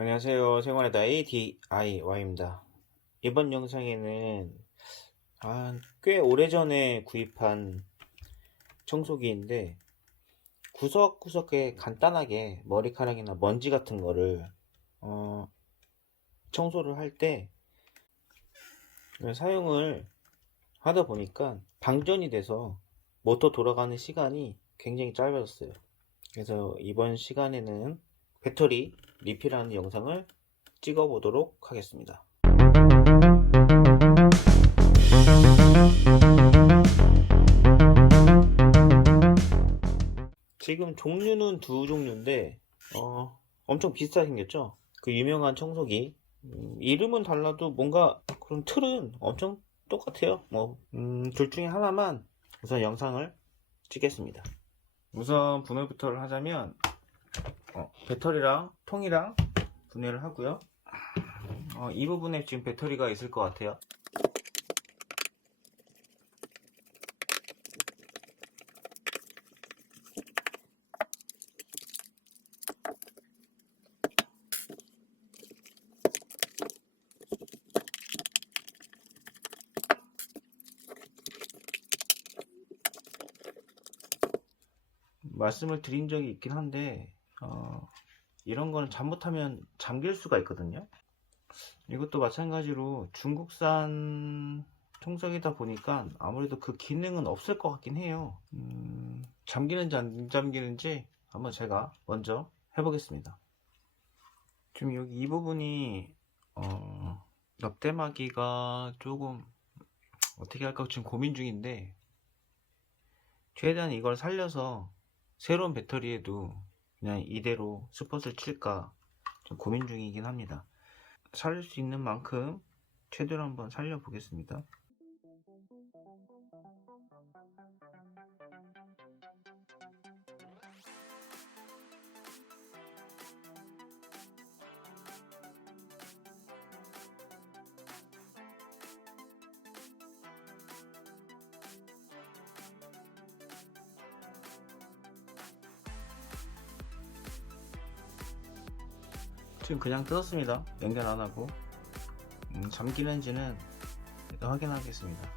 안녕하세요. 생활의 다이 DIY입니다. 이번 영상에는 꽤 오래전에 구입한 청소기인데 구석구석에 간단하게 머리카락이나 먼지 같은 거를 청소를 할 때 사용을 하다 보니까 방전이 돼서 모터 돌아가는 시간이 굉장히 짧아졌어요. 그래서 이번 시간에는 배터리 리필하는 영상을 찍어 보도록 하겠습니다. 지금 종류는 두 종류인데 엄청 비슷하게 생겼죠. 그 유명한 청소기 이름은 달라도 뭔가 그런 틀은 엄청 똑같아요. 둘 중에 하나만 우선 영상을 찍겠습니다. 우선 분해부터를 하자면 배터리랑 통이랑 분해를 하고요. 이 부분에 지금 배터리가 있을 것 같아요. 말씀을 드린 적이 있긴 한데 이런 거는 잘못하면 잠길 수가 있거든요. 이것도 마찬가지로 중국산 청소기다 보니까 아무래도 그 기능은 없을 것 같긴 해요. 잠기는지 안 잠기는지 한번 제가 먼저 해보겠습니다. 지금 여기 이 부분이 납땜하기가 조금 어떻게 할까 지금 고민 중인데, 최대한 이걸 살려서 새로운 배터리에도 그냥 이대로 스폿을 칠까 좀 고민 중이긴 합니다. 살릴 수 있는 만큼 최대로 한번 살려 보겠습니다. 지금 그냥 뜯었습니다. 연결 안 하고. 잠기는지는 일단 확인하겠습니다.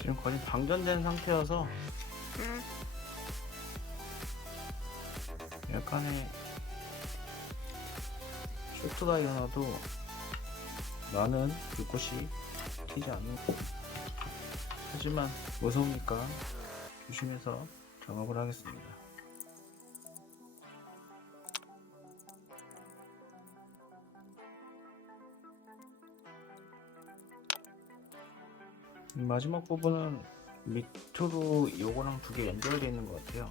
지금 거의 방전된 상태여서 약간의 쇼트가 일어나도 나는 불꽃이 튀지 않는 거. 하지만 무서우니까 조심해서 작업을 하겠습니다. 마지막 부분은 밑으로 요거랑 두 개 연결되어 있는 것 같아요.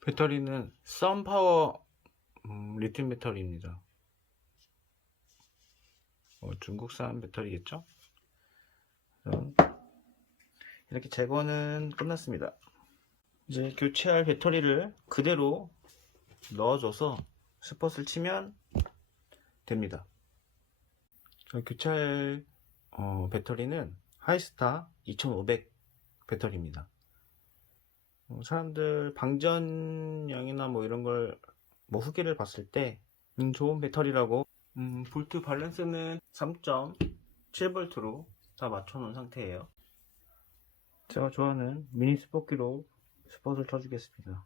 배터리는 썬파워 리튬 배터리입니다. 중국산 배터리겠죠? 이렇게 제거는 끝났습니다. 이제 교체할 배터리를 그대로 넣어줘서 스폿을 치면 됩니다. 교체할 배터리는 하이스타 2500 배터리입니다. 사람들 방전량이나 뭐 이런 걸 뭐 후기를 봤을 때 좋은 배터리라고 볼트 밸런스는 3.7V로 다 맞춰놓은 상태예요. 제가 좋아하는 미니 스포키로 스폿을 쳐주겠습니다.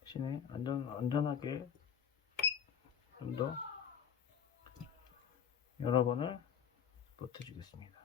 대신에 안전하게 좀 더 여러 번을 스폿 해주겠습니다.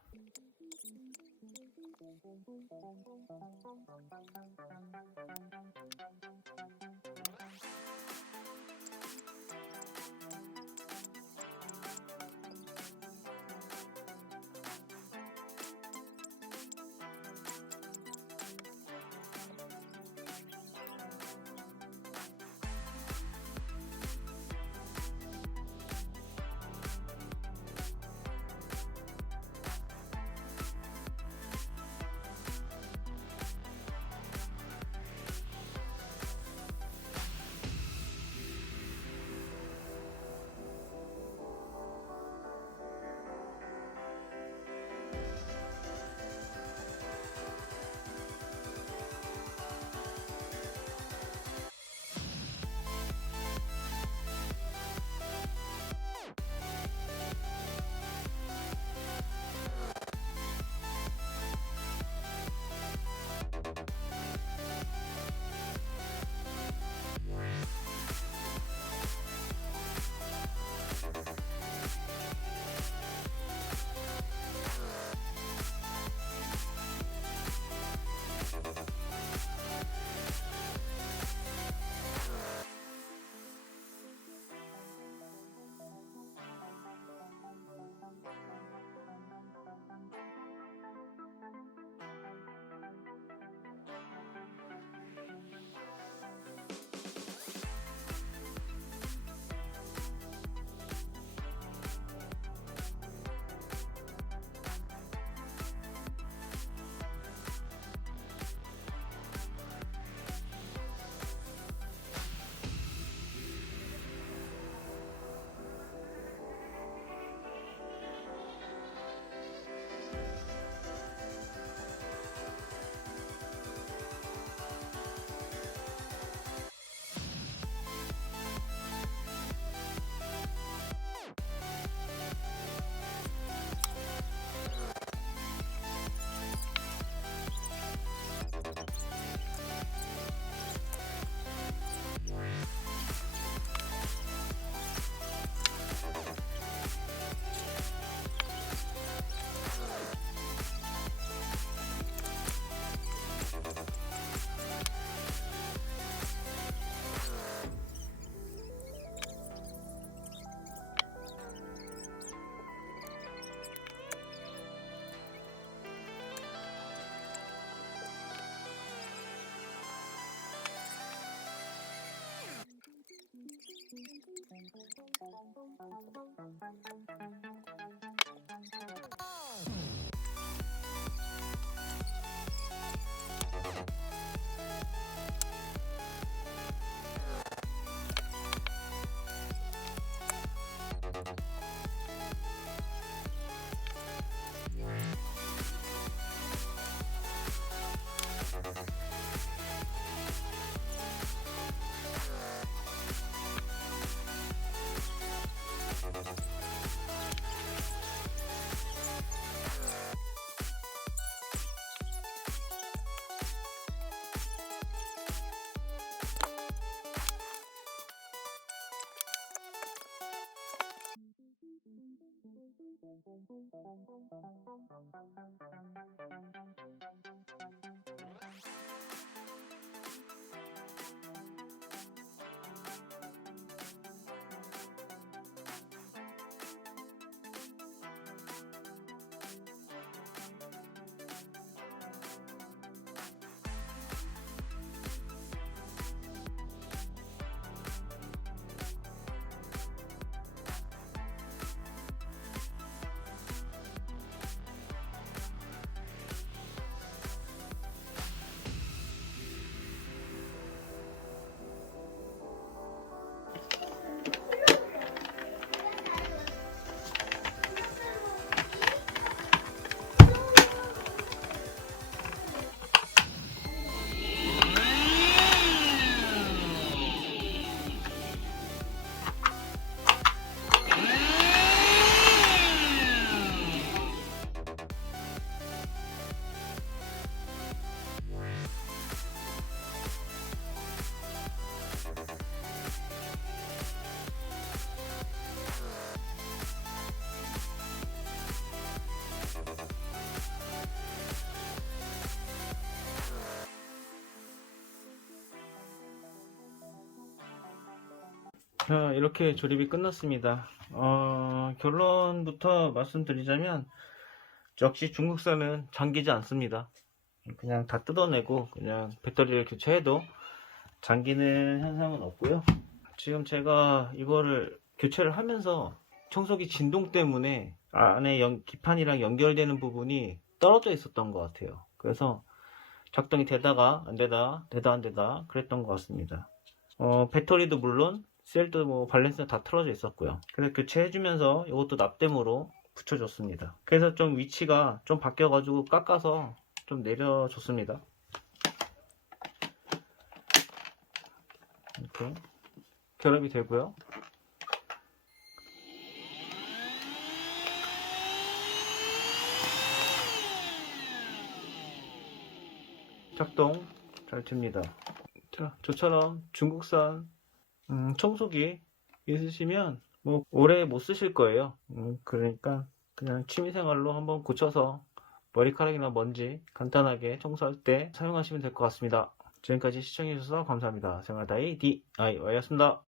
자, 이렇게 조립이 끝났습니다. 결론부터 말씀드리자면 역시 중국산은 잠기지 않습니다. 그냥 다 뜯어내고 그냥 배터리를 교체해도 잠기는 현상은 없고요. 지금 제가 이거를 교체를 하면서 청소기 진동 때문에 안에 기판이랑 연결되는 부분이 떨어져 있었던 것 같아요. 그래서 작동이 되다가 안 되다 안 되다 그랬던 것 같습니다. 배터리도 물론 셀도 뭐 밸런스가 다 틀어져 있었고요. 그래서 교체해주면서 이것도 납땜으로 붙여줬습니다. 그래서 좀 위치가 좀 바뀌어가지고 깎아서 좀 내려줬습니다. 이렇게 결합이 되고요. 작동 잘 됩니다. 자, 저처럼 중국산 청소기 있으시면 뭐 오래 못 쓰실 거예요. 그러니까 그냥 취미생활로 한번 고쳐서 머리카락이나 먼지 간단하게 청소할 때 사용하시면 될 것 같습니다. 지금까지 시청해주셔서 감사합니다. 생활다이 DIY였습니다.